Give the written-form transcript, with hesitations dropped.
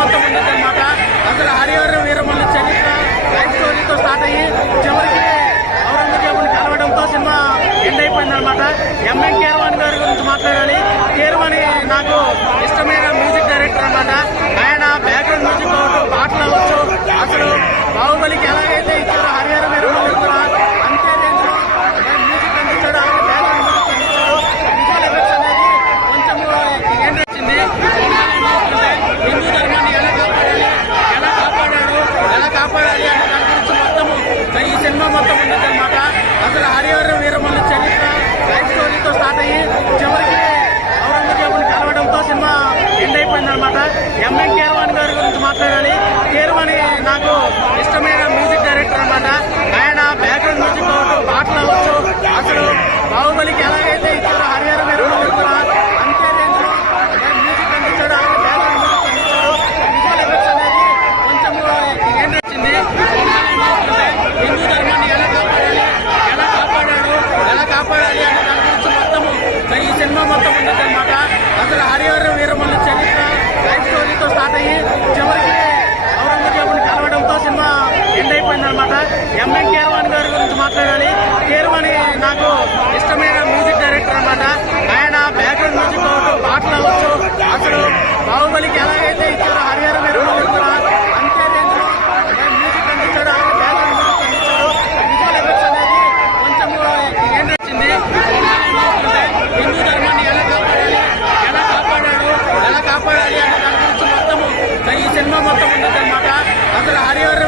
మొత్తం ఉండదు అనమాట. అసలు హరిహర వీరమల్లు చరిత్ర లైఫ్ స్టోరీతో స్టార్ట్ అయ్యి చివరికి ఔరంగజేబుని కలవడంతో సినిమా ఎండ్ అయిపోయిందనమాట. ఎంఎం కీరవాణి గారి గురించి మాట్లాడాలి. కీరవాణి నాకు ఇష్టమైన మ్యూజిక్ డైరెక్టర్ అనమాట. ఆయన బ్యాక్గ్రౌండ్ మ్యూజిక్ అవ్వచ్చు, పాటలు అవ్వచ్చు, అసలు బాహుబలికి ఎలాగైతే ఇచ్చారో హరిహర వీరమల్లు కూడా అంతే రేంజ్లో మ్యూజిక్ అందించాడు. ఆయన బ్యాక్గ్రౌండ్ మ్యూజిక్ అందించాడు. విజువల్ ఎఫెక్ట్స్ అనేది కొంచెం ఏంటి వచ్చింది. హిందూ ధర్మాన్ని ఎలా కాపాడాడు, ఎలా కాపాడాలి అనే దాని గురించి మొత్తము ఈ సినిమా మొత్తం ఉండదు అనమాట. అసలు హరిహర వీరమల్లు చరిత్ర లైఫ్ స్టోరీతో స్టార్ట్ అయ్యి చివరికి ఔరంగజేబుని కలవడంతో సినిమా ఎండ్ అయిపోయిందనమాట. ఎంఎం కీరవాణి గారి గురించి మాట్లాడాలి. కీరవాణి నాకు ఇష్టమైన మ్యూజిక్ డైరెక్టర్ అనమాట. ఆయన బ్యాక్గ్రౌండ్ మ్యూజిక్ అవ్వచ్చు, పాటలు అవ్వచ్చు, అసలు బాహుబలికి ఎలాగైతే ఇచ్చారో హరిహర వీరమల్లు కూడా అంతే రేంజ్లో మ్యూజిక్ అందించాడు. ఆయన బ్యాక్గ్రౌండ్ మ్యూజిక్ అందించాడు. విజువల్ ఎఫెక్ట్స్ అనేది కొంచెం ఏంటి వచ్చింది. హిందూ ధర్మాన్ని ఎలా కాపాడాడు, ఎలా కాపాడాలి అనే దాని గురించి మొత్తము ఈ సినిమా మొత్తం ఉండదు అనమాట. అసలు హరిహర వీరమల్లు చరిత్ర లైఫ్ స్టోరీతో స్టార్ట్ అయ్యి చివరికి ఔరంగజేబుని కలవడంతో సినిమా ఎండ్ అయిపోయిందనమాట. ఎంఎం కీరవాణి గారి గురించి మాట్లాడాలి. కీరవాణి నాకు ఇష్టమైన మ్యూజిక్ డైరెక్టర్ అనమాట. ఆయన బ్యాక్గ్రౌండ్ మ్యూజిక్ అవ్వచ్చు, పాటలు అవ్వచ్చు, అసలు బాహుబలికి ఎలాగైతే ఇచ్చారో హరిహర వీరమల్లు కూడా అంతే రేంజ్లో మ్యూజిక్ అందించాడు. ఆయన బ్యాక్గ్రౌండ్ మ్యూజిక్ అందించాడు. విజువల్ ఎఫెక్ట్స్ అనేది కొంచెం ఏంటి వచ్చింది. హిందూ ధర్మాన్ని ఎలా కాపాడాడు, ఎలా కాపాడాలి అనే దాని గురించి మొత్తము ఈ సినిమా మొత్తం ఉండదు అనమాట. అసలు హరిహర